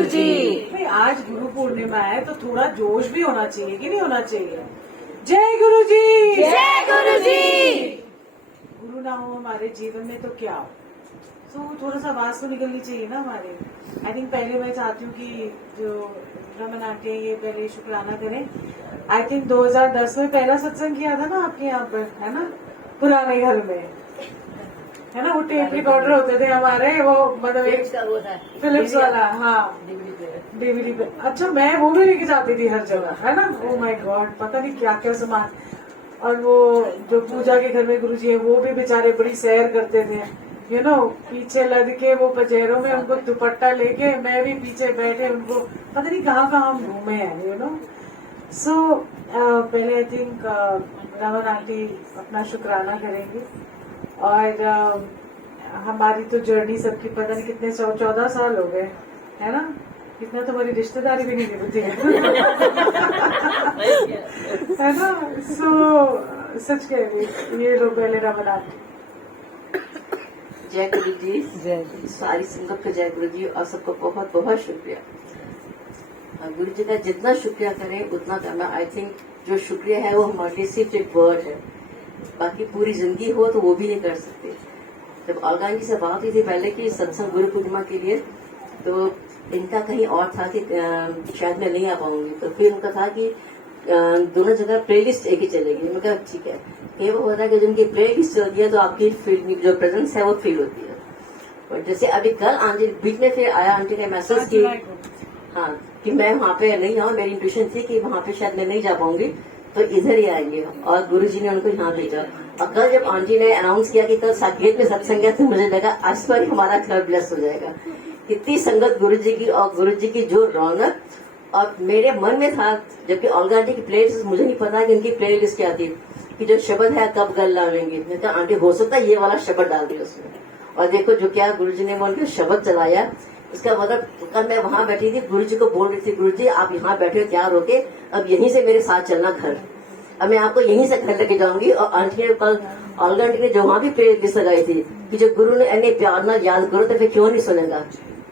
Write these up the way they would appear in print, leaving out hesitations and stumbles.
गुरुजी। भाई आज गुरु पूर्णिमा है तो थोड़ा जोश भी होना चाहिए कि नहीं होना चाहिए। जय गुरुजी। जय गुरुजी। गुरु ना हो हमारे जीवन में तो क्या हो। तो थोड़ा सा आवाज तो निकलनी चाहिए ना हमारे। आई थिंक पहले मैं चाहती हूँ कि जो रमन आंटी ये पहले शुक्राना करें। आई थिंक 2010 में पहला सत्संग किया था ना आपके यहाँ पर, है ना, पुराने घर में, है ना। वो टेप रिकॉर्डर होते थे हमारे, वो मतलब एक फिलिप्स वाला, हाँ, डीवीडी पे। अच्छा, मैं वो भी लेके जाती थी हर जगह, है ना। ओ माय गॉड, पता नहीं क्या क्या सामान। और वो जो पूजा के घर में गुरुजी है वो भी बेचारे बड़ी सैर करते थे, यू नो, पीछे लद के वो पजेरों में उनको दुपट्टा लेके, मैं भी पीछे बैठे, उनको पता नहीं कहाँ कहाँ हम घूमे हैं, यू नो। सो पहले आई थिंक रमन आंटी अपना शुक्राना करेंगे। और हमारी तो जर्नी सबकी पता नहीं कितने 14 साल हो गए, है ना। इतना तो हमारी रिश्तेदारी भी नहीं निभती है है ना। सो सच कह रही, ये लोग पहले रमन आंटी। जय गुरु जी। जय सारी संगत को जय गुरु जी और सबको बहुत बहुत शुक्रिया। गुरु जी का जितना शुक्रिया करें उतना करना। आई थिंक जो शुक्रिया है वो हमारे लिए सिर्फ एक वर्ड है, बाकी पूरी जिंदगी हो तो वो भी नहीं कर सकते। जब अलगा जी से बात हुई थी पहले की सत्संग गुरु पूर्णिमा के लिए, तो इनका कहीं और था कि शायद मैं नहीं आ पाऊंगी, तो फिर उनका था कि दोनों जगह प्लेलिस्ट एक ही चलेगी। मैं कहा ठीक है। ये वो होता है कि जिनकी प्लेलिस्ट चलती है तो आपकी जो प्रेजेंस है वो फील होती है। और जैसे अभी कल आंटी बीच में फिर आया, आंटी ने मैसेज की, हाँ, कि मैं वहाँ पे नहीं आऊँ, मेरी इंट्यूशन थी कि वहाँ पे शायद मैं नहीं जा पाऊंगी, तो इधर ही आएंगे। और गुरुजी ने उनको यहाँ भेजा। और कल जब आंटी ने अनाउंस किया कि कल साकेत में सत्संग है, तो मुझे लगा आज पर हमारा घर ब्लेस हो जाएगा। कितनी संगत गुरुजी की, और गुरुजी की जो रौनक। और मेरे मन में था, जबकि ओल्गा आंटी की प्लेलिस्ट मुझे नहीं पता कि उनकी प्लेलिस्ट क्या थी, कि जो शब्द है कब गल डालेंगे। मैं कहा आंटी हो सकता है ये वाला शब्द डाल दिया उसमें। और देखो जो क्या गुरुजी ने उनके शब्द चलाया। इसका मतलब कल मैं वहां बैठी थी, गुरुजी को बोल रही थी, गुरुजी आप यहाँ बैठे तैयार होके अब यहीं से मेरे साथ चलना घर, अब मैं आपको यहीं से घर लेके जाऊंगी। और आंटी ने कल ओल्गा आंटी ने जो वहां भी प्लेलिस्ट लगाई थी कि जो गुरु ने अन्य प्यार न याद करो तो फिर क्यों नहीं सुनेगा।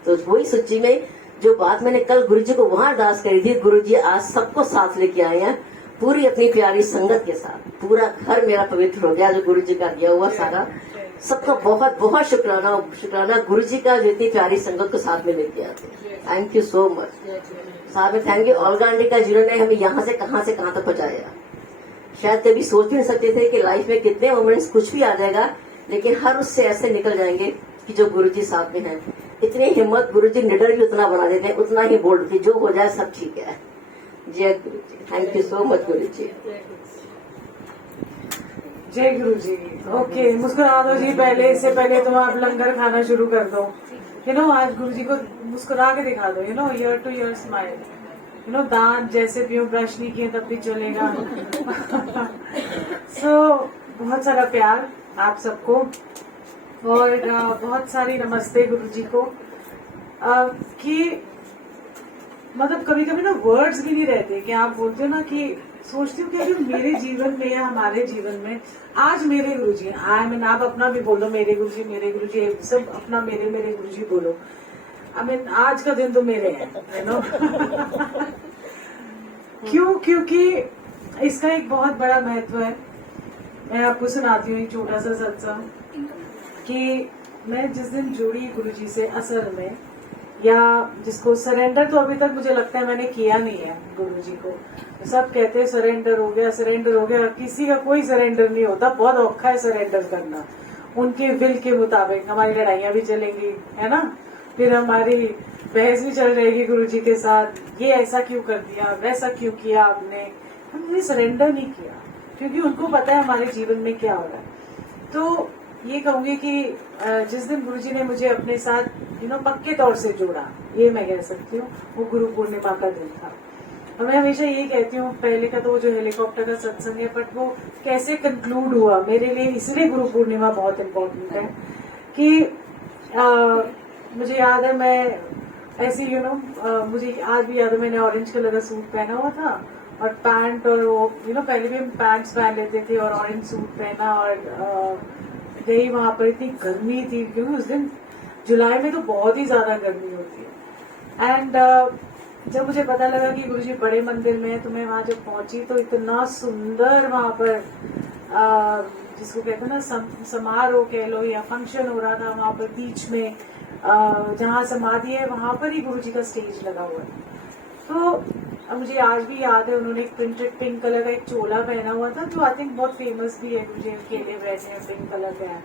तो वही सच्ची में जो बात मैंने कल गुरुजी को वहां अरदास करी थी, गुरुजी आज सबको साथ लेके आए हैं, पूरी अपनी प्यारी संगत के साथ। पूरा घर मेरा पवित्र हो गया जो गुरुजी का दिया हुआ सारा। सबका बहुत बहुत शुक्राना, शुक्राना गुरुजी का जो इतनी प्यारी संगत को साथ में लेके आते हैं। थैंक यू सो मच साहब। में थैंक यू ओल्गा आंटी का, जिन्होंने हमें यहाँ से कहाँ तक पहुंचाया। शायद कभी सोच भी नहीं सकते थे कि लाइफ में कितने मोमेंट्स कुछ भी आ जाएगा, लेकिन हर उससे ऐसे निकल जाएंगे कि जो गुरुजी साथ में है। इतनी हिम्मत गुरुजी निडर भी उतना बना देते हैं, उतना ही बोल्ड थी, जो हो जाए सब ठीक है। जय गुरुजी। थैंक यू सो मच गुरुजी। जय गुरुजी। ओके, मुस्कुरा दो जी पहले, इससे पहले तुम आप लंगर खाना शुरू कर दो। यू नो, आज गुरुजी को मुस्कुरा के दिखा दो, you know, year two year smile. You know, दांत जैसे भी ब्रश नहीं किए तब भी चलेगा। सो बहुत सारा प्यार आप सबको, और बहुत सारी नमस्ते गुरुजी को। कि मतलब कभी कभी ना वर्ड्स भी नहीं रहते कि आप बोलते हो ना, कि सोचती हूँ कि अभी मेरे जीवन में या हमारे जीवन में आज मेरे गुरुजी, आई मीन आप अपना भी बोलो मेरे गुरुजी सब अपना मेरे गुरुजी बोलो। आई मीन आज का दिन तो मेरे हैं, यू नो। क्यों? क्योंकि इसका एक बहुत बड़ा महत्व है। मैं आपको सुनाती हूँ एक छोटा सा सत्संग, कि मैं जिस दिन जुड़ी गुरुजी से असल में, या जिसको सरेंडर तो अभी तक मुझे लगता है मैंने किया नहीं है गुरुजी को। सब कहते हैं सरेंडर हो गया, किसी का कोई सरेंडर नहीं होता। बहुत औखा है सरेंडर करना। उनके विल के मुताबिक हमारी लड़ाइयां भी चलेंगी, है ना, फिर हमारी बहस भी चल रहेगी गुरुजी के साथ, ये ऐसा क्यों कर दिया, वैसा क्यों किया आपने। हमने सरेंडर नहीं किया, क्योंकि उनको पता है हमारे जीवन में क्या हो रहा है। तो ये कहूंगी कि जिस दिन गुरुजी ने मुझे अपने साथ पक्के तौर से जोड़ा, ये मैं कह सकती हूँ, वो गुरु पूर्णिमा का दिन था। और मैं हमेशा ये कहती हूँ, पहले का तो वो जो हेलीकॉप्टर का सत्संग है, बट वो कैसे कंक्लूड हुआ मेरे लिए, इसलिए गुरु पूर्णिमा बहुत इम्पोर्टेंट है। कि मुझे याद है, मैं ऐसी मुझे आज भी याद है, मैंने ऑरेंज कलर का सूट पहना हुआ था, और पैंट, और वो पहले भी हम पैंट्स पहन लेते थे, और ऑरेंज सूट पहना, और गई वहां पर। इतनी गर्मी थी, क्योंकि उस दिन जुलाई में तो बहुत ही ज्यादा गर्मी होती है। एंड जब मुझे पता लगा कि गुरुजी बड़े मंदिर में है, तो मैं वहां जब पहुंची तो इतना सुंदर वहां पर जिसको कहते हैं ना समारोह कह लो या फंक्शन हो रहा था वहां पर बीच में, जहाँ समाधि है वहां पर ही गुरुजी का स्टेज लगा हुआ है। तो अब मुझे आज भी याद है, उन्होंने एक प्रिंटेड पिंक कलर का एक चोला पहना हुआ था, जो आई थिंक बहुत फेमस भी है, मुझे केले वैसे हैं पिंक कलर का है,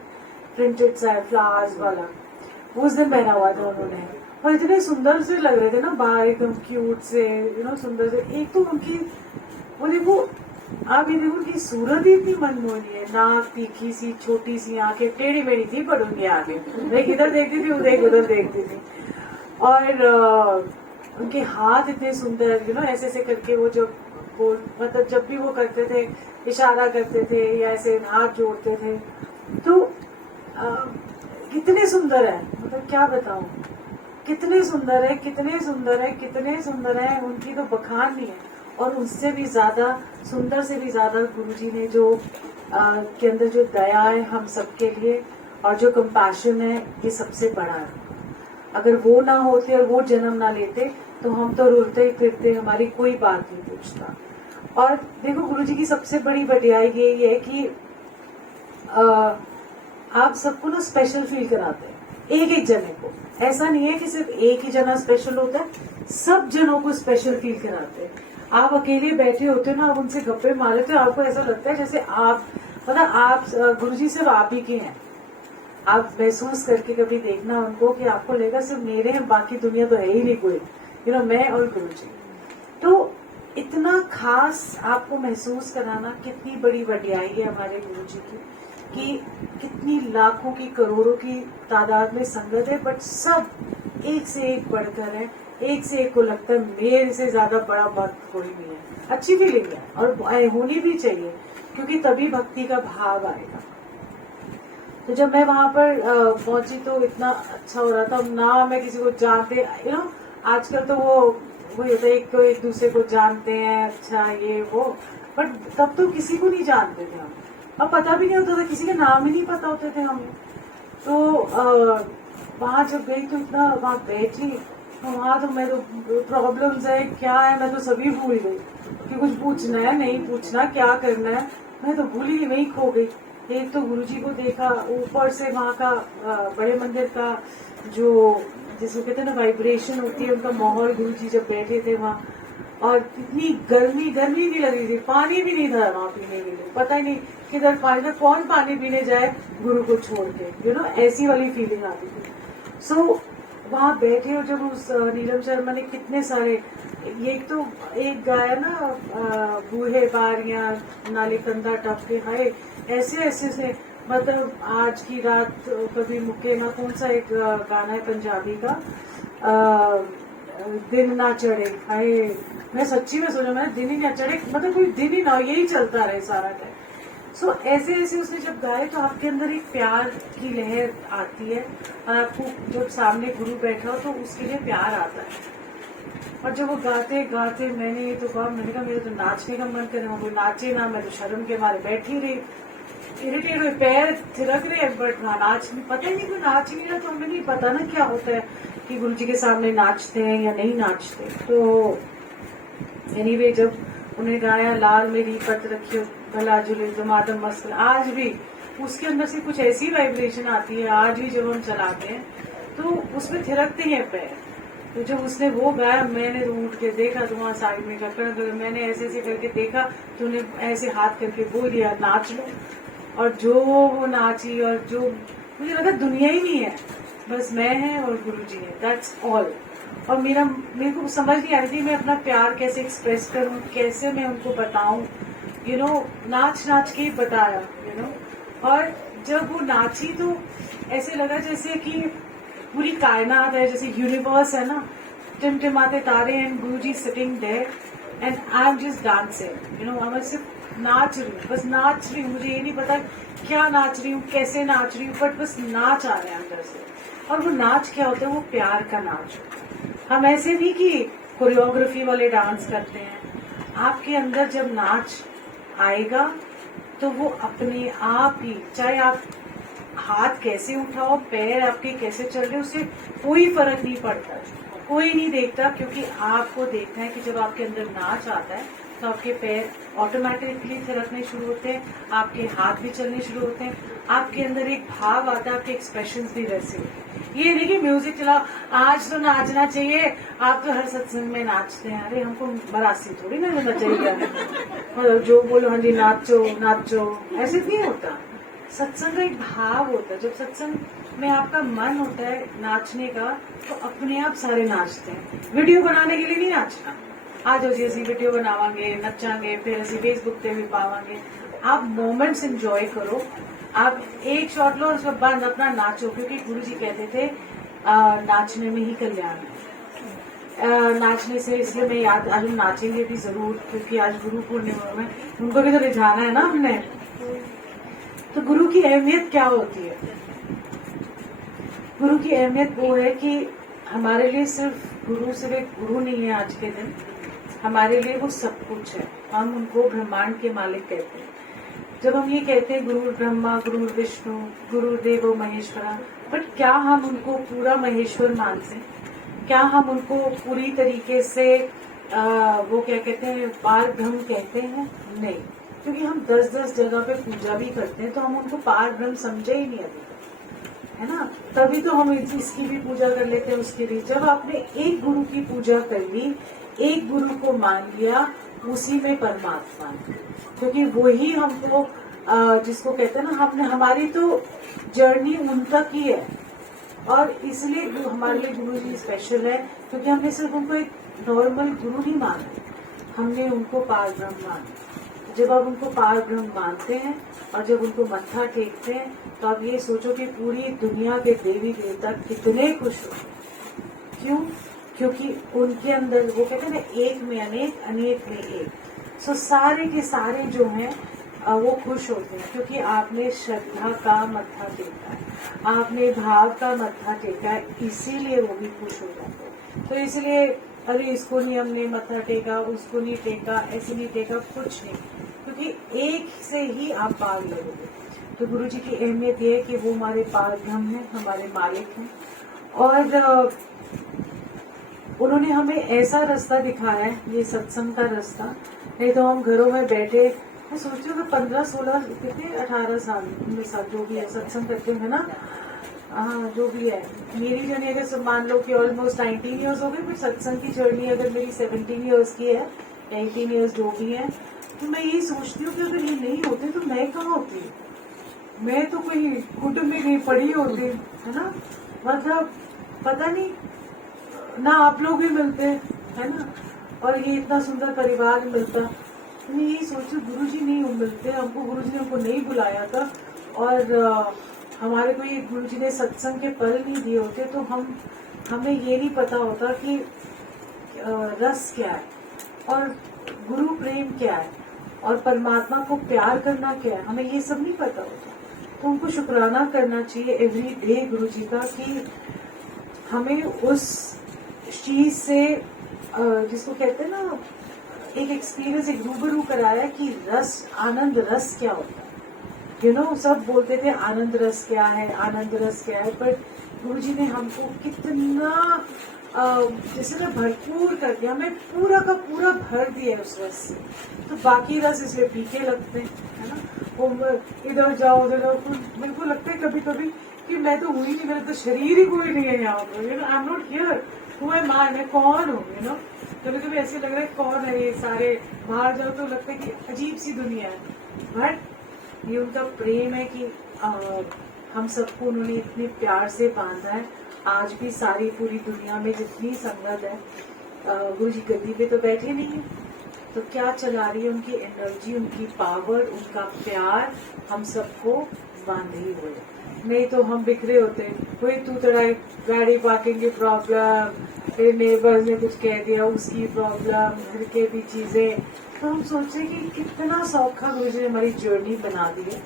प्रिंटेड सा फ्लावर्स वाला, वो उस दिन पहना हुआ था उन्होंने। और इतने सुंदर से लग रहे थे ना बाहर, एकदम क्यूट से, सुंदर से। एक तो उनकी वो देखो, आप ये देखो उनकी सूरत ही इतनी मनमोहनी है, नाक तीखी सी, छोटी सी आंखें, टेढ़ी मेढ़ी थी पर उनकी आंखें, एक इधर देखती थी उधर देखती थी। और उनके हाथ इतने सुंदर, ऐसे ऐसे करके वो मतलब जब भी वो करते थे, इशारा करते थे या ऐसे हाथ जोड़ते थे, तो कितने सुंदर है, मतलब क्या बताऊं, कितने सुंदर है, कितने सुंदर है, कितने सुंदर है, उनकी तो बखान नहीं है। और उससे भी ज्यादा सुंदर से भी ज्यादा गुरुजी ने जो के अंदर जो दया है हम सबके लिए, और जो कंपैशन है, ये सबसे बड़ा है। अगर वो ना होते और वो जन्म ना लेते तो हम तो रुलते ही फिरते, हमारी कोई बात नहीं पूछता। और देखो गुरुजी की सबसे बड़ी बढ़ियाई यही है कि आप सबको ना स्पेशल फील कराते हैं, एक एक जने को। ऐसा नहीं है कि सिर्फ एक ही जना स्पेशल होता है, सब जनों को स्पेशल फील कराते हैं। आप अकेले बैठे होते हो ना, आप उनसे गप्पे मारे तो आपको ऐसा लगता है जैसे आप गुरुजी सिर्फ आप ही के हैं। आप महसूस करके कभी देखना उनको कि आपको लगेगा सिर्फ मेरे हैं, बाकी दुनिया तो है ही नहीं कोई, मैं और गुरुजी। तो इतना खास आपको महसूस कराना कितनी बड़ी बढ़ियाई है हमारे गुरुजी की, कि कितनी लाखों की करोड़ों की तादाद में संगत है, बट सब एक से एक बढ़कर है, एक से एक को लगता है मेरे से ज्यादा बड़ा भक्त कोई नहीं है। अच्छी फीलिंग है और होनी भी चाहिए, क्योंकि तभी भक्ति का भाव आएगा। तो जब मैं वहां पर पहुंची तो इतना अच्छा हो रहा था, ना मैं किसी को जानते, आजकल तो वो होता है, एक दूसरे को जानते हैं, अच्छा ये वो, बट तब तो किसी को नहीं जानते थे हम, अब पता भी नहीं होता था, किसी के नाम ही नहीं पता होते थे हमें। तो वहां जब गई तो इतना वहां बैठी, तो वहां तो मैं तो प्रॉब्लम्स है क्या है, मैं तो सभी भूल गई कि कुछ पूछना है नहीं पूछना, क्या करना है, मैं तो भूल ही वही खो गई। एक तो गुरुजी को देखा, ऊपर से वहां का बड़े मंदिर का जो जिसको कहते हैं ना वाइब्रेशन होती है, उनका माहौल, गुरुजी जब बैठे थे वहां, और इतनी गर्मी नहीं लग रही थी, पानी भी नहीं था वहां पीने के लिए, पता ही नहीं किधर पानी था, कौन पानी पीने जाए गुरु को छोड़ के, ऐसी वाली फीलिंग आती थी। सो वहां बैठे, और जब उस नीलम शर्मा ने कितने सारे, ये तो एक गाया ना, बूहे बारियां नाले कंधा टपके, हाय ऐसे ऐसे से, मतलब आज की रात कभी मुक्के ना, कौन सा एक गाना है पंजाबी का, दिन ना चढ़े, हाय मैं सच्ची में सोचा, मैं दिन ही ना चढ़े, मतलब कोई दिन ही ना, यही चलता रहे सारा टाइम। सो ऐसे ऐसे उसने जब गाए तो आपके अंदर एक प्यार की लहर आती है, और आपको जब सामने गुरु बैठा हो तो उसके लिए प्यार आता है। और जब वो गाते गाते मैंने ये तो कहा, मैंने कहा मेरे तो नाचने का मन करे, वो नाचे ना, मैं तो शर्म के मारे बैठी रही, इरिटेट हुए, पैर थिरक रहे, बट नाच पता ही नहीं, कोई नाच नहीं रहा, तो हमें नहीं पता ना क्या होता है कि गुरुजी के सामने नाचते हैं या नहीं नाचते। तो एनीवे जब उन्हें गाया, लाल मेरी पत रखियो भला जुले जमादम मस्त, आज भी उसके अंदर से कुछ ऐसी वाइब्रेशन आती है, आज भी जब हम चलाते हैं तो उसमें थिरकते हैं पैर। तो जब उसने वो गाया, मैंने तो उठ के देखा तो वहाँ साइड में कर मैंने ऐसे ऐसे करके देखा, तो उन्हें ऐसे हाथ करके बोल दिया नाच लो, और जो वो नाची, और जो मुझे लगा दुनिया ही नहीं है, बस मैं है और गुरुजी है, दैट्स ऑल। और मेरे को समझ नहीं आ रही थी मैं अपना प्यार कैसे एक्सप्रेस करूं, कैसे मैं उनको बताऊं, नाच नाच के ही बताया, और जब वो नाची तो ऐसे लगा जैसे कि पूरी कायनात है, जैसे यूनिवर्स है ना, टिमटिमाते तारे, and guruji sitting there and I am just dancing, मैं सिर्फ नाच रही हूँ, बस नाच रही हूँ, मुझे ये नहीं पता क्या नाच रही हूँ, कैसे नाच रही हूँ, बट बस नाच आ रहा है अंदर से। और वो नाच क्या होता है, वो प्यार का नाच होता है। हम ऐसे नहीं कि कोरियोग्राफी वाले डांस करते हैं, आपके अंदर जब नाच आएगा तो वो अपने आप ही, चाहे आप हाथ कैसे उठाओ, पैर आपके कैसे चल रहे, उससे कोई फर्क नहीं पड़ता। कोई नहीं देखता, क्योंकि आपको देखना है कि जब आपके अंदर नाच आता है तो आपके पैर ऑटोमेटिकली थिरकने शुरू होते हैं, आपके हाथ भी चलने शुरू होते हैं, आपके अंदर एक भाव आता है, आपके एक्सप्रेशंस भी वैसे होते हैं। ये नहीं कि म्यूजिक चला आज तो नाचना चाहिए, आप तो हर सत्संग में नाचते हैं, अरे हमको मरासी थोड़ी ना देना चाहिए, मतलब जो बोलो हाँ जी नाचो नाचो, ऐसे नहीं होता। सत्संग का एक भाव होता है, जब सत्संग में आपका मन होता है नाचने का तो अपने आप सारे नाचते हैं। वीडियो बनाने के लिए नहीं नाचना, आज जी ਅਸੀਂ वीडियो बनावांगे नचांगे फिर ਅਸੀਂ फेसबुक पे भी पावांगे। आप मोमेंट्स एंजॉय करो, आप एक शॉट लो उसके बाद अपना नाचो, क्योंकि गुरु जी कहते थे नाचने में ही कल्याण है। नाचने से इसलिए मैं याद, आज हम नाचेंगे भी जरूर, क्योंकि आज गुरु पूर्णिमा में उनको भी तो रिझाना है ना हमने। तो गुरु की अहमियत क्या होती है? गुरु की अहमियत वो है कि हमारे लिए सिर्फ गुरु सिर्फ एक गुरु नहीं है, आज के दिन हमारे लिए वो सब कुछ है। हम उनको ब्रह्मांड के मालिक कहते हैं। जब हम ये कहते हैं गुरु ब्रह्मा गुरु विष्णु गुरुदेव महेश्वरा, बट क्या हम उनको पूरा महेश्वर मानते हैं? क्या हम उनको पूरी तरीके से वो क्या कहते हैं पार ब्रह्म कहते हैं? नहीं, क्योंकि हम 10-10 जगह पे पूजा भी करते हैं तो हम उनको पार ब्रह्म समझे ही नहीं अभी तक, है ना। तभी तो हम इसकी भी पूजा कर लेते हैं, उसकी भी। जब आपने एक गुरु की पूजा कर ली, एक गुरु को मान लिया, उसी में परमात्मा है, क्योंकि वही हमको जिसको कहते हैं ना, हमने हमारी तो जर्नी उन तक ही है। और इसलिए हमारे लिए गुरु जी स्पेशल है, क्योंकि हमने सिर्फ उनको एक नॉर्मल गुरु नहीं माना, हमने उनको पार ब्रह्म माना। जब आप उनको पार ब्रह्म मानते हैं और जब उनको मत्था टेकते हैं तो आप ये सोचो कि पूरी दुनिया के देवी देवता कितने खुश हो। क्यों? क्योंकि उनके अंदर वो कहते हैं ना, एक में अनेक अनेक में एक। सो सारे के सारे जो हैं वो खुश होते हैं, क्योंकि आपने श्रद्धा का मत्था टेका है, आपने भाव का मत्था टेका है, इसीलिए वो भी खुश हो जाते हैं। तो इसलिए अरे इसको नहीं हमने मत्था टेका, उसको नहीं टेका, ऐसे नहीं टेका, कुछ नहीं, क्योंकि एक से ही आप पार लगोगे। तो गुरु जी की अहमियत ये है कि वो हमारे पार ब्रह्म है, हमारे मालिक हैं, और उन्होंने हमें ऐसा रास्ता दिखाया है, ये सत्संग का रास्ता। नहीं तो हम घरों में बैठे, मैं सोचती हूँ कि 15-16 कितने 18 साल में साथ जो भी है सत्संग करते हैं ना, हाँ जो भी है। मेरी जर्नी अगर मान लो कि ऑलमोस्ट 19 ईयर्स हो गए, फिर सत्संग की जर्नी अगर मेरी 17 ईयर्स की है, 18 ईयर्स जो भी है, तो मैं यही सोचती हूँ कि अगर ये नहीं होते तो मैं कहाँ होती, मैं तो कोई गुट में नहीं पड़ी होती, है ना। मतलब पता नहीं ना आप लोग भी मिलते है ना, और ये इतना सुंदर परिवार मिलता। मैं यही सोचती हूँ गुरु जी नहीं मिलते हमको, गुरु जी ने हमको नहीं बुलाया था, और हमारे को ये गुरु जी ने सत्संग के पल नहीं दिए होते तो हमें ये नहीं पता होता कि रस क्या है और गुरु प्रेम क्या है और परमात्मा को प्यार करना क्या है, हमें ये सब नहीं पता होता। तो उनको शुक्राना करना चाहिए एवरी डे गुरु जी का, कि हमें उस चीज से जिसको कहते हैं ना, एक एक्सपीरियंस, एक रूबरू कराया कि रस, आनंद रस क्या होता है। सब बोलते थे आनंद रस क्या है, आनंद रस क्या है, पर गुरु जी ने हमको कितना जैसे ना भरपूर कर दिया, हमें पूरा का पूरा भर दिया उस रस से। तो बाकी रस इसलिए फीके लगते हैं, है ना। वो इधर जाओ उधर जाओ, मेरे को लगता है कभी कभी कि मैं तो हुई नहीं, मेरा तो शरीर ही कोई नहीं है यहाँ पर, आई एम नॉट हियर, मैं कौन हूँ, कभी कभी ऐसे लग रहा है कौन है ये सारे। बाहर जाओ तो लगता है कि अजीब सी दुनिया है, बट ये उनका प्रेम है कि हम सबको उन्होंने इतने प्यार से बांधा है। आज भी सारी पूरी दुनिया में जितनी संगत है, गुरु जी गद्दी पे तो बैठे नहीं है, तो क्या चला रही है उनकी एनर्जी, उनकी पावर, उनका प्यार हम सबको बांधे ही हुए। नहीं तो हम बिखरे होते, कोई तू तड़ाई, गाड़ी पार्किंग की प्रॉब्लम, फिर नेबर्स ने कुछ कह दिया उसकी प्रॉब्लम, घर के भी चीजें, तो हम सोचे कि कितना सौखा गुरु जी ने हमारी जर्नी बना दी है।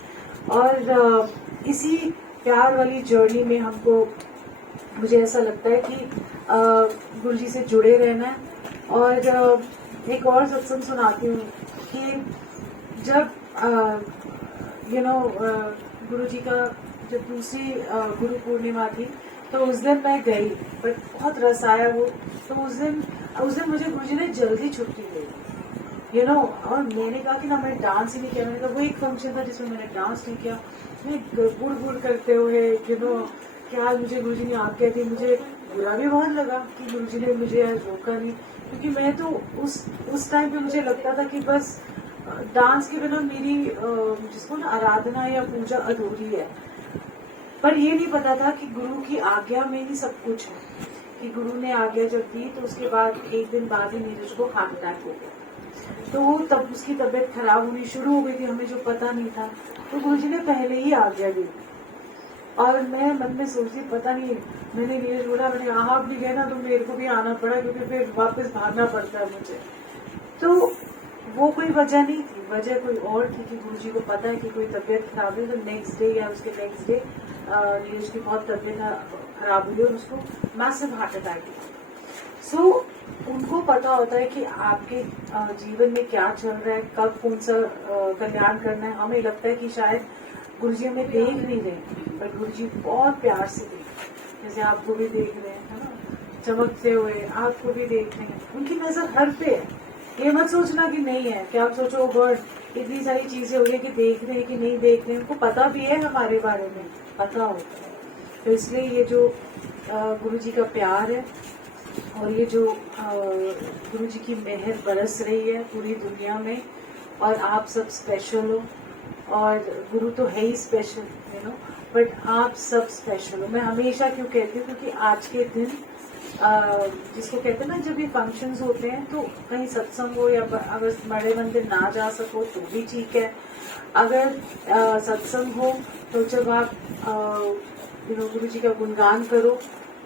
और इसी प्यार वाली जर्नी में हमको, मुझे ऐसा लगता है कि गुरु जी से जुड़े रहना है। और एक और सत्संग सुनाती हूँ कि जब गुरु जी का जब दूसरी गुरु पूर्णिमा थी तो उस दिन मैं गई, बट बहुत रस आया वो। तो उस दिन मुझे गुरुजी ने जल्दी छुट्टी दी, और मैंने कहा कि ना मैं डांस ही नहीं किया। मैंने कहा वो एक फंक्शन था जिसमें मैंने डांस नहीं किया, मैं गुड़ गुड़ करते हुए क्या मुझे गुरुजी ने आज्ञा दी। मुझे बुरा भी बहुत लगा कि गुरुजी ने मुझे रोका नहीं, क्योंकि मैं तो उस टाइम पे मुझे लगता था कि बस डांस के बिना मेरी जिसको ना आराधना या पूजा अधूरी है। पर ये नहीं पता था कि गुरु की आज्ञा में ही सब कुछ है, कि गुरु ने आज्ञा जब दी तो उसके बाद एक दिन बाद ही नीरज को हार्ट अटैक हो गया। तो वो तब उसकी तबीयत खराब होनी शुरू हो गई थी, हमें जो पता नहीं था। तो गुरुजी ने पहले ही आज्ञा दी और मैं मन में सोचती पता नहीं, मैंने नीरज बोला, मैंने आप भी गए ना तो मेरे को भी आना पड़ा, क्योंकि फिर वापस भागना पड़ता है मुझे। तो वो कोई वजह नहीं थी, वजह कोई और थी कि गुरुजी को पता है कि कोई तबीयत खराब है। तो नेक्स्ट डे या उसके नेक्स्ट डे नीरज की बहुत तबीयत खराब हुई और उसको मैसिव हार्ट अटैक हुआ। सो उनको पता होता है कि आपके जीवन में क्या चल रहा है, कब कौन सा कल्याण करना है। हमें लगता है कि शायद गुरुजी हमें देख नहीं रहे, पर गुरुजी बहुत प्यार से देख रहे हैं, जैसे आपको भी देख रहे हैं, है ना, चमकते हुए आपको भी देख रहे हैं। उनकी नजर हर पे है, ये मत सोचना कि नहीं है, कि आप सोचो गॉड इतनी सारी चीजें हो रही कि देख रहे हैं कि नहीं देख रहे हैं। उनको पता भी है हमारे बारे में, पता होता है। तो इसलिए ये जो गुरुजी का प्यार है और ये जो गुरुजी की मेहर बरस रही है पूरी दुनिया में, और आप सब स्पेशल हो, और गुरु तो है ही स्पेशल, बट आप सब स्पेशल हो। मैं हमेशा क्यों कहती हूँ, क्योंकि आज के दिन जिसको कहते हैं ना, जब ये फंक्शंस होते हैं तो कहीं सत्संग हो या अगर बड़े मंदिर ना जा सको तो भी ठीक है। अगर सत्संग हो तो जब आप गुरु जी का गुणगान करो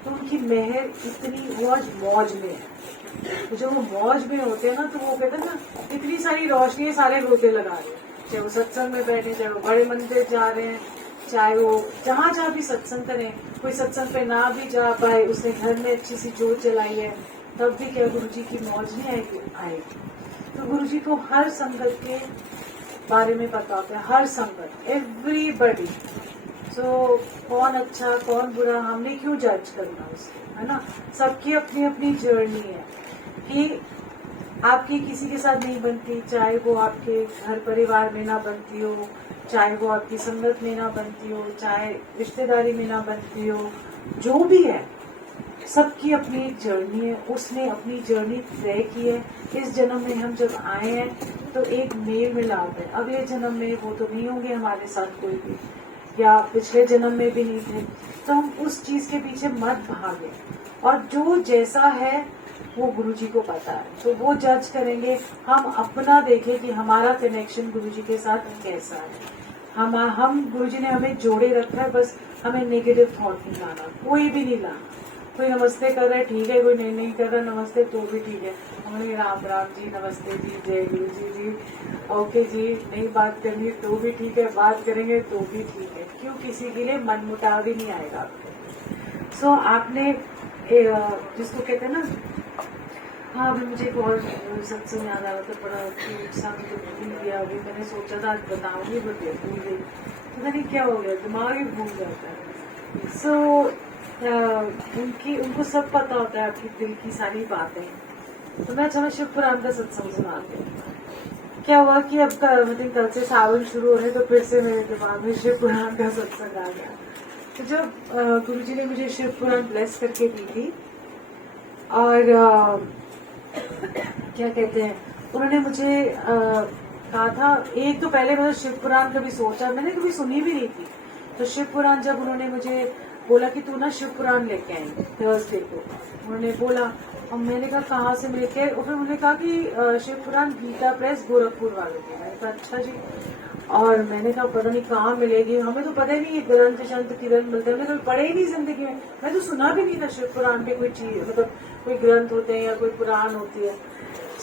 तो उनकी मेहर इतनी, वो आज मौज में है। तो जब वो मौज में होते हैं ना, तो वो कहते हैं ना, इतनी सारी रोशनी सारे रोते लगा रहे हैं, चाहे वो सत्संग में बैठे, चाहे वो बड़े मंदिर जा रहे हैं, चाहे वो जहाँ भी सत्संग करें। कोई सत्संग पे ना भी जा पाए, उसने घर में अच्छी सी जोत जलाई है, तब भी क्या गुरुजी की मौज नहीं आएगी। तो गुरुजी को हर संगत के बारे में पता होता है, हर संगत, एवरीबडी। सो कौन अच्छा कौन बुरा, हमने क्यों जज करना उसको, है ना। सबकी अपनी अपनी जर्नी है कि आपकी किसी के साथ नहीं बनती, चाहे वो आपके घर परिवार में ना बनती हो, चाहे वो आपकी संगत में ना बनती हो, चाहे रिश्तेदारी में ना बनती हो, जो भी है सबकी अपनी एक जर्नी है। उसने अपनी जर्नी तय की है। इस जन्म में हम जब आए हैं तो एक मेल मिलाप है। अगले जन्म में वो तो नहीं होंगे हमारे साथ कोई भी, या पिछले जन्म में भी नहीं थे। तो हम उस चीज के पीछे मत भागे, और जो जैसा है वो गुरुजी को पता है, तो वो जज करेंगे। हम अपना देखें कि हमारा कनेक्शन गुरुजी के साथ कैसा है। हम गुरुजी ने हमें जोड़े रखा है, बस हमें नेगेटिव थॉट नहीं लाना, कोई भी नहीं लाना। कोई नमस्ते कर रहा है ठीक है, कोई नहीं कर रहा नमस्ते तो भी ठीक है। हमने राम राम जी, नमस्ते जी, जय गुरु जी, ओके जी, नहीं बात करनी तो भी ठीक है, बात करेंगे तो भी ठीक है। क्यों किसी के लिए मनमुटाव ही नहीं आएगा आपको। सो आपने जिसको कहते हैं ना, हाँ अभी मुझे एक और सत्संग याद आ रहा था, बड़ा उत्साह में तो भूल गया। अभी मैंने सोचा था आज बताऊंगी, बट भूल गई, पता नहीं क्या हो गया, दिमाग ही भूल जाता है। सो उनको सब पता होता है आपकी दिल की सारी बातें। तो मैं चलो शिव पुराण का सत्संग सुनाती हूँ। क्या हुआ कि अब मतलब कल से सावन शुरू हो रहे, तो फिर से मेरे दिमाग में शिव पुराण का सत्संग आ गया। तो जब गुरुजी ने मुझे शिव पुराण ब्लेस करके दी थी, और क्या कहते हैं, उन्होंने मुझे कहा था, एक तो पहले मैंने शिव पुराण कभी सोचा, मैंने कभी सुनी भी नहीं थी। तो शिव पुराण जब उन्होंने मुझे बोला कि तू ना शिव पुराण लेके आई थर्सडे को, उन्होंने बोला, और मैंने कहा कहाँ से लेके आए, और फिर उन्होंने कहा कि शिव पुराण गीता प्रेस गोरखपुर वालों की। मैंने कहा अच्छा जी, और मैंने कहा पता नहीं कहाँ मिलेगी, हमें तो पता ही नहीं है ग्रंथ शंत किरण मिलते हैं, हमने कभी पढ़े ही नहीं जिंदगी में। मैं तो सुना भी नहीं था शिव पुराण पे कोई चीज, मतलब कोई ग्रंथ होते हैं या कोई पुराण होती है।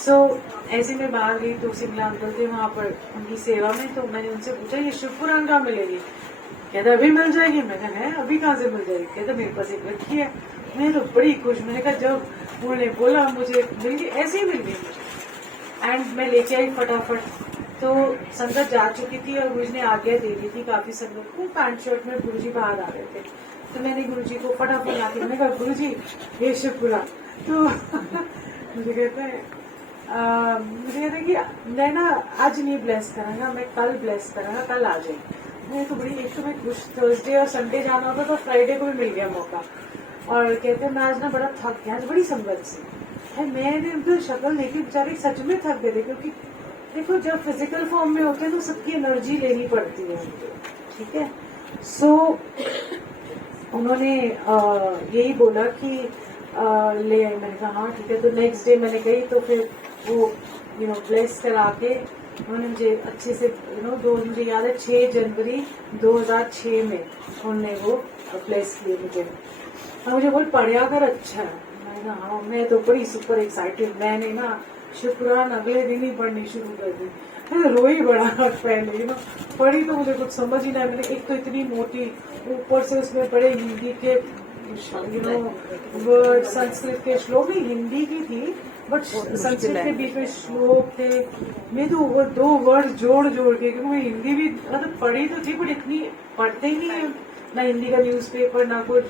सो ऐसे में बाहर गई तो सिमला अंकल थे वहां पर उनकी सेवा में, तो मैंने उनसे पूछा ये शिव पुराण कहाँ मिलेगी। कहते अभी मिल जाएगी। मैं कहा है अभी कहाँ से मिल जाएगी। कहते मेरे पास एक रखी है। मैं तो बड़ी खुश, मैंने कहा जब उन्होंने बोला मुझे मिल गई, ऐसे ही मिल गई मुझे, एंड मैं लेके आई फटाफट। तो संगत जा चुकी थी और गुरुजी ने आज्ञा दे दी थी काफी संगत को, पैंट शर्ट में गुरुजी बाहर आ रहे थे। तो मैंने गुरुजी को फटाफट लाके मैंने कहा गुरुजी ये शिवपुराण। तो मुझे कहते हैं कि मैं ना आज नहीं ब्लेस करांगा, मैं कल ब्लेस करांगा, कल आ जाए। मैं तो बड़ी, एक तो मैं खुश, थर्सडे और संडे जाना होता तो फ्राइडे को भी मिल गया मौका। और कहते हैं मैं आज ना बड़ा थक गया, आज बड़ी संगत से है। मैंने उनकी शक्ल देखी, बेचारे सच में थक गए थे, क्योंकि देखो जब फिजिकल फॉर्म में होते हैं तो सबकी एनर्जी लेनी पड़ती है उनको, ठीक है। सो उन्होंने यही बोला कि ले आई। मैंने कहा हाँ ठीक है। तो नेक्स्ट डे मैंने गई तो फिर वो ब्लेस करा के उन्होंने मुझे अच्छे से मुझे याद है 6 जनवरी 2006 में उन्होंने वो ब्लेस किए मुझे। और मुझे बहुत पढ़िया कर अच्छा है। मैंने कहा हाँ, मैं तो बड़ी सुपर एक्साइटेड। मैंने ना शिवपुराण अगले दिन ही पढ़नी शुरू कर दी। मैं रोई बड़ा पहले पढ़ी तो मुझे कुछ समझ ही नहीं। मैंने एक तो इतनी मोटी, ऊपर से उसमें बड़े हिंदी के वर्ड, संस्कृत के श्लोक, नहीं हिंदी की थी बट संस्कृत के बीच में श्लोक थे। मैं तो वो 2 वर्ड जोड़ जोड़ के, क्योंकि मैं हिंदी भी मतलब पढ़ी तो थी बट इतनी पढ़ते ही नहीं है ना, हिंदी का न्यूज़पेपर ना कुछ।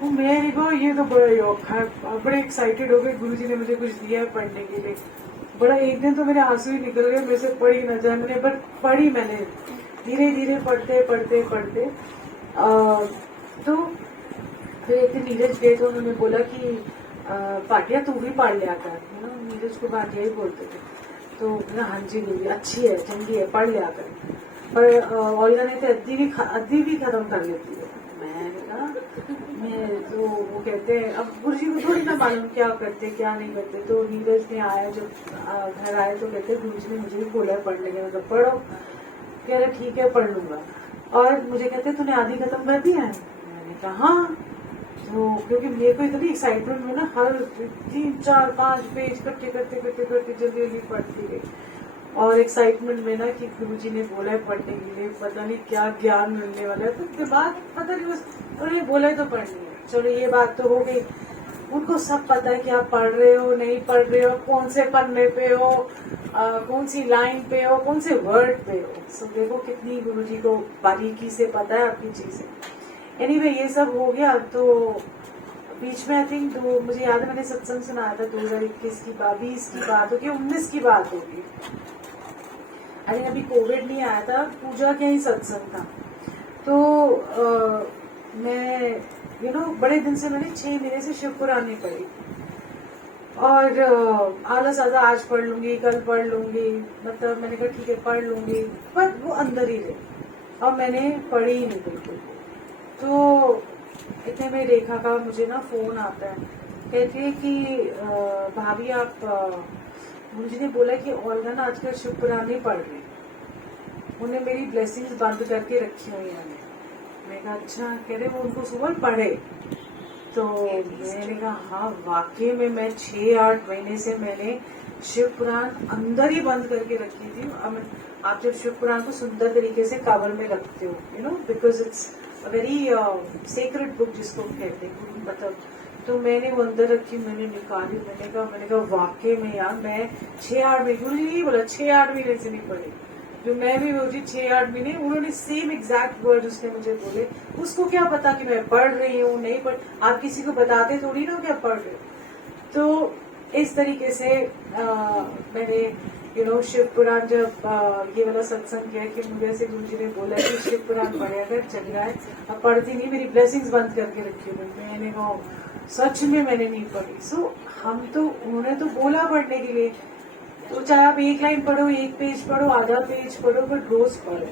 तो मेरे को ये तो बड़ा औखा है। बड़े एक्साइटेड हो गए, गुरुजी ने मुझे कुछ दिया है पढ़ने के लिए। बड़ा एक दिन तो मेरे आंसू ही निकल गए, मेरे से पढ़ी न जाए। मैंने बट पढ़ी, मैंने धीरे धीरे पढ़ते पढ़ते पढ़ते तो फिर एक दिन नीरज गए तो उन्होंने बोला कि पाटिया तू भी पढ़ लिया कर, नीरज को भाटिया ही बोलते थे। तो हाँ जी गुरुजी अच्छी है, चंगी है, पढ़ लिया कर। पर ओल्गा ने तो अद्धी भी खत्म कर लेती है। मैं तो वो कहते हैं अब गुरुजी को थोड़ी ना मालूम क्या करते क्या नहीं करते। तो नीरज ने आया, जब घर आए तो कहते गुरुजी ने मुझे भी बोला है पढ़ने के, मतलब पढ़ो। कह रहे ठीक है पढ़ लूंगा। और मुझे कहते तूने आधी खत्म कर दिया है? मैंने कहा हाँ। तो क्योंकि मेरे को इतनी एक्साइटमेंट में ना हर 3, 4, 5 पेज इकट्ठे करते जल्दी जल्दी पढ़ती गई। और एक्साइटमेंट में ना कि गुरुजी ने बोला है पढ़ने के लिए, पता नहीं क्या ज्ञान मिलने वाला है। तो दिमाग पता नहीं, बस उन्होंने बोला है तो पढ़नी है। चलो ये बात तो हो गई। उनको सब पता है कि आप पढ़ रहे हो नहीं पढ़ रहे हो, कौन से पन्ने पे हो, कौन सी लाइन पे हो, कौन से वर्ड पे हो। सो देखो कितनी गुरुजी को बारीकी से पता है आपकी चीजें। एनीवे ये सब हो गया। तो बीच में आई थिंक मुझे याद है मैंने सत्संग सुनाया था 2021 की बात, 20 की बात होगी, 19 की बात होगी। अरे अभी कोविड नहीं आया था, पूजा का ही सत्संग था। तो मैं बड़े दिन से मैंने 6 महीने से शिवपुराण नहीं पढ़ी। और आलस आता आज पढ़ लूंगी, कल पढ़ लूंगी, मतलब मैंने कहा ठीक है पढ़ लूंगी, पर वो अंदर ही रही और मैंने पढ़ी ही नहीं बिल्कुल। तो इतने में रेखा का मुझे ना फोन आता है, कहती है कि भाभी आप मुझे ने बोला कि ओल्गा ना आजकल शिवपुराण नहीं पढ़ रही, उन्हें मेरी ब्लेसिंग्स बंद करके रखी हुई है। मैंने कहा अच्छा। कह रहे वो उनको सुबह पढ़े। तो मैंने कहा हाँ वाकई में मैं 6-8 महीने से मैंने शिवपुराण अंदर ही बंद करके रखी थी। आप जब शिवपुराण को सुंदर तरीके से कवर में रखते हो because it's very sacred book जिसको कहते हैं, मतलब तो मैंने वो अंदर रखी, मैंने निकाली। मैंने कहा वाकई में यार मैं 6-8 महीने, गुरु जी यही बोला 6-8 महीने से नहीं पढ़ी। जो मैं भी बोली 6-8 महीने, उन्होंने सेम एग्जैक्ट वर्ड उसने मुझे बोले। उसको क्या पता कि मैं पढ़ रही हूँ नहीं पढ़, आप किसी को बताते थोड़ी ना क्या पढ़ रहे हो। तो इस तरीके से मैंने शिवपुराण जब ये वाला सत्संग किया कि मुझे ऐसे गुरु जी ने बोला कि शिवपुराण पढ़े अगर चल रहा है, अब पढ़ती नहीं, मेरी ब्लेसिंग्स बंद करके रखी हुई। मैंने कहा सच में मैंने नहीं पढ़ी। सो हम तो उन्होंने तो बोला पढ़ने के लिए, तो चाहे आप 1 लाइन पढ़ो, 1 पेज पढ़ो, आधा पेज पढ़ो, बट रोज पढ़ो।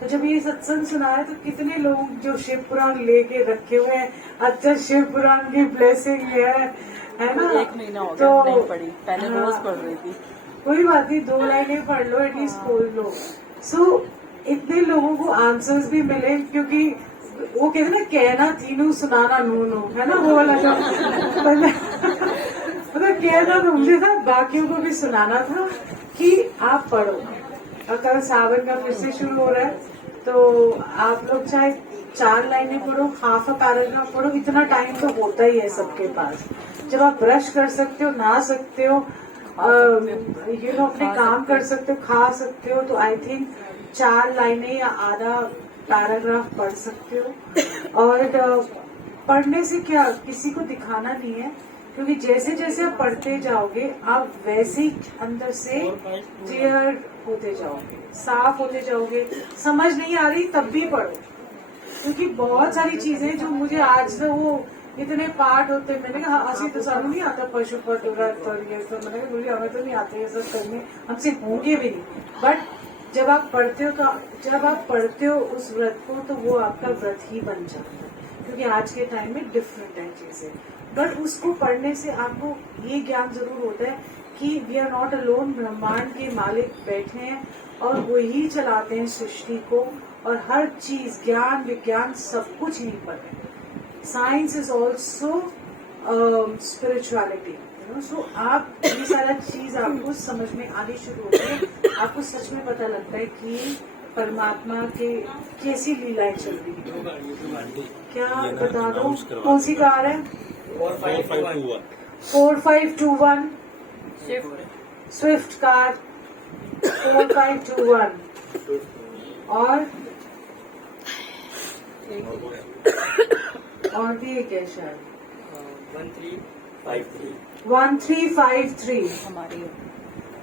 तो जब ये सत्संग सुनाया तो कितने लोग जो शिवपुराण लेके रखे हुए हैं, अच्छा शिवपुराण की ब्लेसिंग है ना। 1 महीना हो गया तो, नहीं पढ़ी, पहले रोज पढ़ रही थी। कोई बात नहीं, 2 लाइनें पढ़ लो, एटलीस्ट खोल लो। सो इतने लोगों को आंसर्स भी मिले, क्योंकि वो कहते ना कहना तीनों सुनाना नूनो, है ना वो वाला जो मतलब कहना तो मुझे था, बाकियों को भी सुनाना था कि आप पढ़ो। और कल सावन का फिर से शुरू हो रहा है, तो आप लोग चाहे 4 लाइनें पढ़ो, हाफ अ पैराग्राफ पढ़ो, इतना टाइम तो होता ही है सबके पास। जब आप ब्रश कर सकते हो, नहा सकते हो, अपने काम कर सकते हो, खा सकते हो, तो आई थिंक 4 लाइनें या आधा पैराग्राफ पढ़ सकते हो। और पढ़ने से क्या, किसी को दिखाना नहीं है, क्योंकि जैसे जैसे आप पढ़ते जाओगे आप वैसे ही अंदर से क्लियर होते जाओगे, साफ होते जाओगे। समझ नहीं आ रही तब भी पढ़ो, क्योंकि बहुत सारी चीजें जो मुझे आज से वो इतने पार्ट होते, मैंने कहा असली तो सारू नहीं आता पशुपत व्रत और ये सब, मैंने कहा बोली हमें तो नहीं आते ये सब करने, हमसे होंगे भी नहीं। बट जब आप पढ़ते हो तो जब आप पढ़ते हो उस व्रत को तो वो आपका व्रत ही बन जाता है, क्योंकि आज के टाइम में डिफरेंट है चीजें। बट उसको पढ़ने से आपको ये ज्ञान जरूर होता है कि वी आर नॉट अलोन, ब्रह्मांड के मालिक बैठे हैं और वो ही चलाते हैं सृष्टि को, और हर चीज, ज्ञान विज्ञान सब कुछ यहीं पर है। साइंस इज ऑल्सो स्पिरिचुअलिटी, सो आप ये सारा चीज आपको समझ में आनी शुरू होती है, आपको सच में पता लगता है कि परमात्मा के कैसी लीलाएं चल रही है। क्या बता दो कौन सी कार है? 4521 स्विफ्ट कार 4521। और भी एक है शायद 1353। हमारी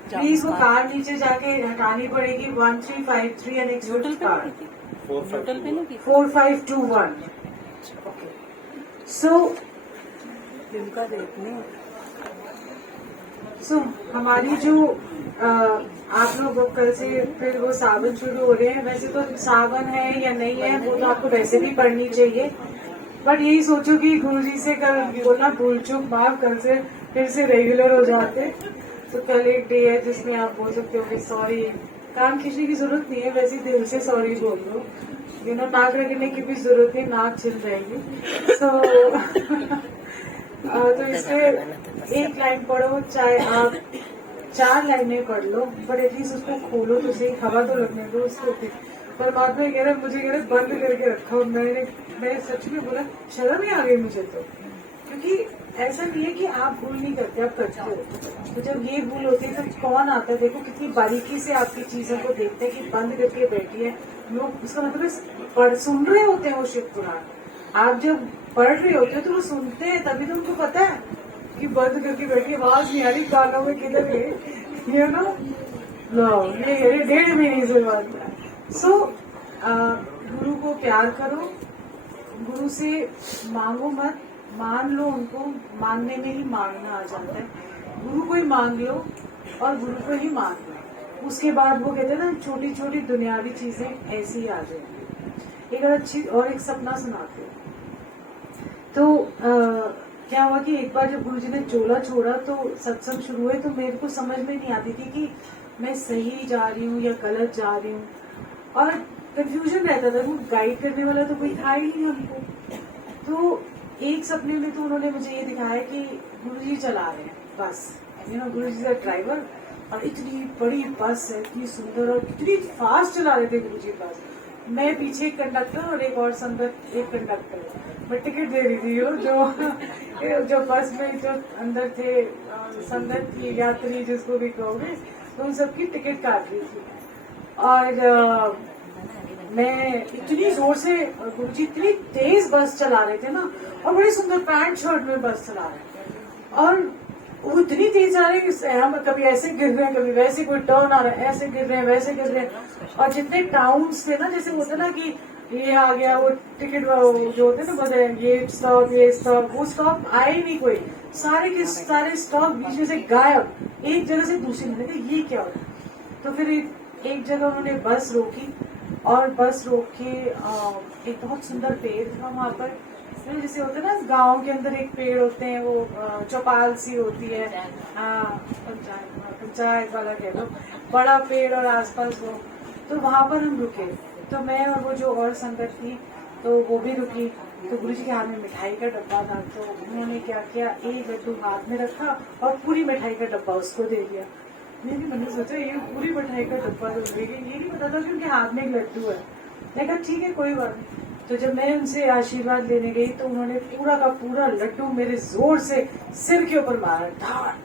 प्लीज वो कार नीचे जाके हटानी पड़ेगी। 1353 एंड एक होटल स्विफ्ट पे कार नहीं की, होटल पे नहीं की। 4521। सो जिनका देखने हमारी जो आप लोग कल से फिर वो सावन शुरू हो रहे हैं, वैसे तो सावन है या नहीं है वो तो आपको वैसे भी पढ़नी चाहिए, बट यही सोचो कि गुरुजी से कल बोलना भूल चूक माफ, कल से फिर से रेगुलर हो जाते। तो कल एक डे है जिसमें आप बोल सकते हो कि सॉरी, कान खींचने की जरूरत नहीं है, वैसे दिल से सॉरी बोल दो, नाक रखने की भी जरूरत नहीं, नाक छिल जाएगी। तो इसमें एक लाइन पढ़ो, चाहे आप 4 लाइनें पढ़ लो, बट एटलीस्ट उसको खोलो तो सही, हवा तो लगने दो उसको। परमात्मा कह रहे मुझे कह रहे बंद करके रखा हूँ, मैंने सच में बोला शर्म ही आ गई मुझे तो, क्योंकि ऐसा नहीं है कि आप भूल नहीं करते, आप करते हो। तो जब ये भूल होती है तो कौन आता है, देखो कितनी बारीकी से आपकी चीजों को देखते हैं कि बंद करके बैठी है लोग, उसका मतलब सुन रहे होते हैं वो शिव पुराण। आप जब पढ़ रहे होते हो तो वो सुनते हैं, तभी तो उनको पता है कि बंद करके बैठी, आवाज नहीं आ रही कानों में, किधर गए ये ना लो, ये 1.5 महीने से बात है। सो गुरु को प्यार करो, गुरु से मांगो मत, मान लो उनको, मांगने में ही मांगना आ जाता है। गुरु को ही मांग लो और गुरु को ही मांग लो, उसके बाद वो कहते हैं ना छोटी छोटी दुनियावी चीजें ऐसी आ जाएंगी। एक अच्छी और एक सपना सुनाते हो। तो क्या हुआ कि एक बार जब गुरुजी ने चोला छोड़ा तो सत्संग शुरू हुए, तो मेरे को समझ में नहीं आती थी कि मैं सही जा रही हूँ या गलत जा रही हूँ, और कंफ्यूजन रहता था। वो गाइड करने वाला तो कोई था ही नहीं हमको। तो एक सपने में तो उन्होंने मुझे ये दिखाया कि गुरुजी चला रहे हैं बस, गुरुजी का ड्राइवर, और इतनी बड़ी बस है, इतनी सुंदर, और कितनी फास्ट चला रहे थे गुरुजी बस। मैं पीछे एक कंडक्टर और एक और संगत, एक कंडक्टर, मैं टिकट दे रही थी। जो बस में जो अंदर थे संगत की यात्री जिसको भी कहोगे, तो उन सबकी टिकट काट रही थी। और मैं इतनी जोर से, गुरुजी इतनी तेज बस चला रहे थे ना, और बड़ी सुंदर पैंट शर्ट में बस चला रहे थे, और वो इतनी तेज आ रही है, हम कभी ऐसे गिर रहे हैं, कभी वैसे, कोई टर्न आ रहा है, ऐसे गिर रहे हैं, वैसे गिर रहे हैं। और जितने टाउन्स थे ना, जैसे होता ना कि ये आ गया, वो टिकट जो होते ना बोलते हैं ये स्टॉप, वो स्टॉप आए ही नहीं कोई, सारे के सारे स्टॉप बीच में से गायब, एक जगह से दूसरी में। ये क्या होता? तो फिर एक जगह उन्होंने बस रोकी, और बस रोक के एक बहुत सुंदर पेड़ था वहां पर, जैसे होते ना गांव के अंदर एक पेड़ होते हैं, वो चौपाल सी होती है, पंचायत वाला कह दो, बड़ा पेड़ और आसपास वो। तो वहां पर हम रुके, तो मैं और वो जो और संगत थी तो वो भी रुकी। तो गुरुजी के हाथ में मिठाई का डब्बा था, तो उन्होंने क्या किया, एक लड्डू हाथ में रखा और पूरी मिठाई का डब्बा उसको दे दिया। मैंने सोचा ये पूरी मिठाई का डब्बा तो देगी, ये नहीं पता था कि उनके हाथ में एक लड्डू है। मैं कहा ठीक है कोई बात नहीं। तो जब मैं उनसे आशीर्वाद लेने गई तो उन्होंने पूरा का पूरा लड्डू मेरे जोर से सिर के ऊपर मारा, ढाट।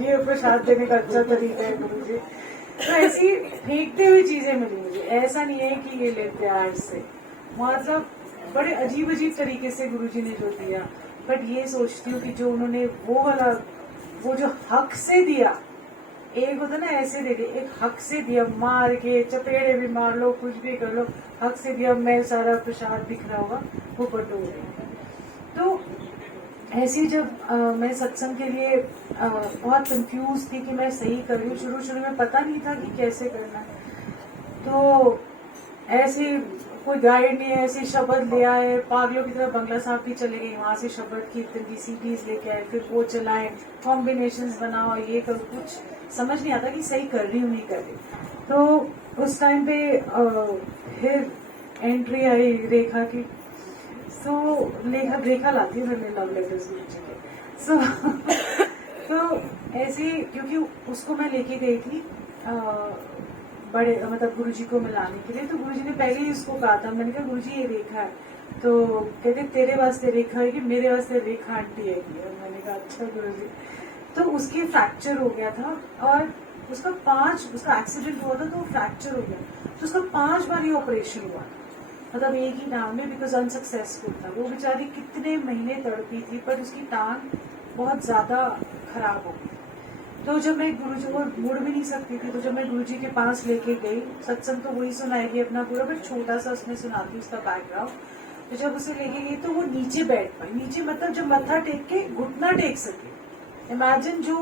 ये प्रसाद देने का अच्छा तरीका है गुरुजी। तो ऐसी फेंकते हुए चीजें मिली मुझे, ऐसा नहीं है कि ये लेते आज से, मतलब बड़े अजीब अजीब तरीके से गुरुजी ने जो दिया। बट ये सोचती हूँ कि जो उन्होंने वो वाला, वो जो हक से दिया, एक होता ना ऐसे दे दिया, एक हक से दिया, मार के चपेड़े भी मार लो, कुछ भी कर लो, हक से दिया, मैं सारा प्रसाद दिख रहा होगा वो बटोर रहे हैं। तो ऐसी जब मैं सत्संग के लिए बहुत कंफ्यूज थी कि मैं सही कर रही हूँ, शुरू में पता नहीं था कि कैसे करना है, तो ऐसे कोई गाइड नहीं है, ऐसे शब्द ले आए, पागलों की तरह बंगला साहब भी चले गए, वहां से शब्द कीर्तन की सीडीज लेके आए, फिर वो चलाए, कॉम्बिनेशंस बनाओ, ये करो, कुछ समझ नहीं आता कि सही कर रही हूँ नहीं कर रही। तो उस टाइम पे फिर एंट्री आई रेखा की, सो रेखा लाती है मैंने लव लेटर्स गुरुजी के, सो तो ऐसे, क्योंकि उसको मैं लेके गई थी बड़े मतलब गुरुजी को मिलाने के लिए, तो गुरुजी ने पहले ही उसको कहा था, मैंने कहा गुरुजी ये रेखा है, तो कहते तेरे वास्ते रेखा है कि मेरे वास्ते रेखा आंटी है कि, और मैंने कहा अच्छा गुरुजी। तो उसके फ्रैक्चर हो गया था, और उसका एक्सीडेंट हुआ था तो फ्रैक्चर हो गया, तो उसका 5 बार ही ऑपरेशन हुआ, मतलब एक ही टांग में, बिकॉज अनसक्सेसफुल था। वो बेचारी कितने महीने तड़पी थी, पर उसकी टांग बहुत ज्यादा खराब हो गई। तो जब मैं गुरुजी को मुड़ भी नहीं सकती थी, तो जब मैं गुरुजी के पास लेके गई, सत्संग तो वही सुनाएगी अपना पूरा, बट छोटा सा उसमें सुनाती उसका बैकग्राउंड। तो जब उसे लेके गई तो वो नीचे बैठ पाई, नीचे मतलब जब मत्था टेक के घुटना टेक सके। इमेजिन जो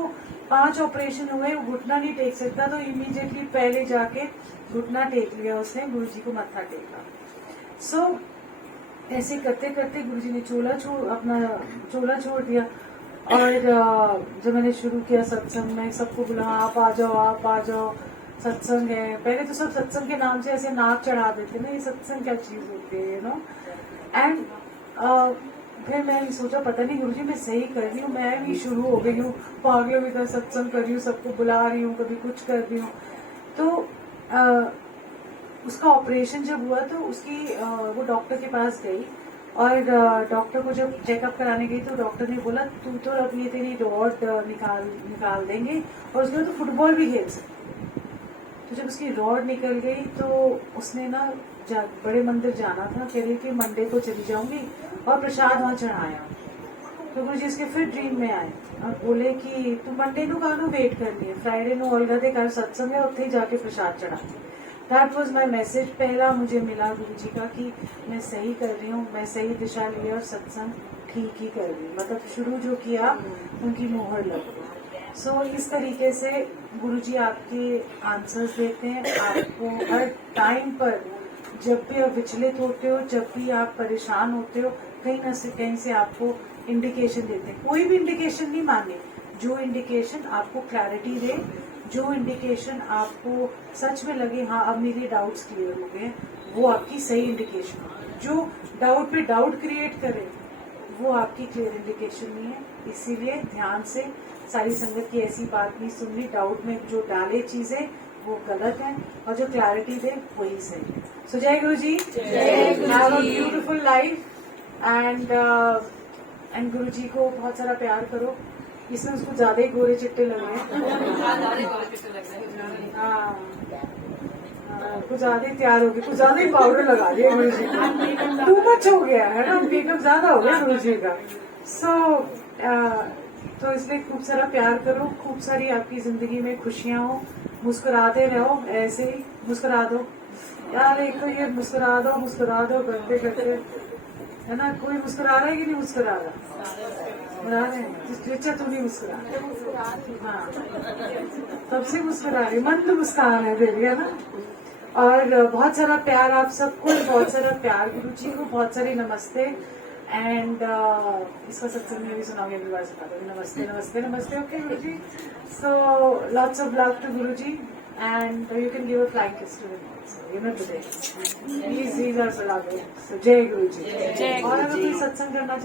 5 ऑपरेशन हुए वो घुटना नहीं टेक सकता, तो इमीडिएटली पहले जाके घुटना टेक लिया उसने, गुरुजी को मत्था टेका। सो ऐसे करते करते गुरुजी ने अपना चोला छोड़ दिया, और जब मैंने शुरू किया सत्संग में, सबको बोला आप आ जाओ सत्संग है। पहले तो सब सत्संग के नाम से ऐसे नाक चढ़ा देते ना, ये सत्संग क्या चीज होती है, यू नो। एंड फिर मैंने सोचा पता नहीं गुरुजी मैं सही कर रही हूँ, मैं भी शुरू हो गई हूँ, पागलों की तरह सत्संग कर रही हूँ, सबको बुला रही हूँ, कभी कुछ कर रही हूँ। तो उसका ऑपरेशन जब हुआ तो उसकी वो डॉक्टर के पास गई, और डॉक्टर को जब चेकअप कराने गई तो डॉक्टर ने बोला तू तो अब ये तेरी रॉड निकाल देंगे, और उसके बाद तो फुटबॉल भी खेल सकती। तो जब उसकी रॉड निकल गई तो उसने ना बड़े मंदिर जाना था, कह रही कि मंडे को चली जाऊंगी, और प्रसाद वहां चढ़ाया। तो गुरुजी इसके फिर ड्रीम में आए और बोले कि तू मंडे को कानू वेट करनी है, फ्राइडे को अलगा दे कर सत्संग है, उत्थे ही जाके प्रसाद चढ़ा। दैट वॉज माई मैसेज, पहला मुझे मिला गुरुजी का कि मैं सही कर रही हूँ, मैं सही दिशा ली और सत्संग ठीक ही कर रही हूँ, मतलब शुरू जो किया उनकी मोहर लग गई। सो इस तरीके से गुरुजी आपके आंसर्स देते हैं आपको हर टाइम पर, जब भी आप विचलित होते हो, जब भी आप परेशान होते हो, कहीं से आपको इंडिकेशन देते हैं। कोई भी इंडिकेशन नहीं माने, जो इंडिकेशन आपको क्लैरिटी दे, जो इंडिकेशन आपको सच में लगे हाँ अब मेरे डाउट्स क्लियर हो गए, वो आपकी सही इंडिकेशन है। जो डाउट पे डाउट क्रिएट करे वो आपकी क्लियर इंडिकेशन नहीं है। इसीलिए ध्यान से सारी संगत की ऐसी बात नहीं सुननी, डाउट में जो डाले चीजें वो गलत है, और जो क्लैरिटी दे वही सही है। सो जय Guru ji, have a beautiful life, and Guru ji को बहुत सारा प्यार करो। इसमें उसको ज्यादा ही गोरे चिट्टे लग रहे हैं, हाँ कुछ ज्यादा ही तैयार हो गए, कुछ ज्यादा ही पाउडर लगा दिया गुरु जी, टू मच हो गया है ना, मेकअप ज्यादा हो गया गुरु जी का। तो इसलिए खूब सारा प्यार करो, खूब सारी आपकी जिंदगी में खुशियां हो, मुस्कुराते रहो, ऐसे ही मुस्कुरा दो यार, एक तो ये मुस्कुरा दो करते करते, है ना। कोई मुस्कुरा रहा है कि नहीं मुस्कुरा रहा, मुस्कुरा रहे हैं, अच्छा तू नहीं मुस्कुरा, हाँ तब से मुस्कुरा रही, मंद मुस्कान है बेबी, है ना। और बहुत सारा प्यार आप सबको, बहुत सारा प्यार गुरु जी को, बहुत सारे नमस्ते। एंड इसका सत्संग में भी सुनाओगे, अगली बार सुना दोगे, नमस्ते नमस्ते नमस्ते, okay Guru ji. So lots of love to Guru ji, and you can give a flying kiss to him also, you know today, please these are so love. So जय गुरु जी। और अगर कोई सत्संग करना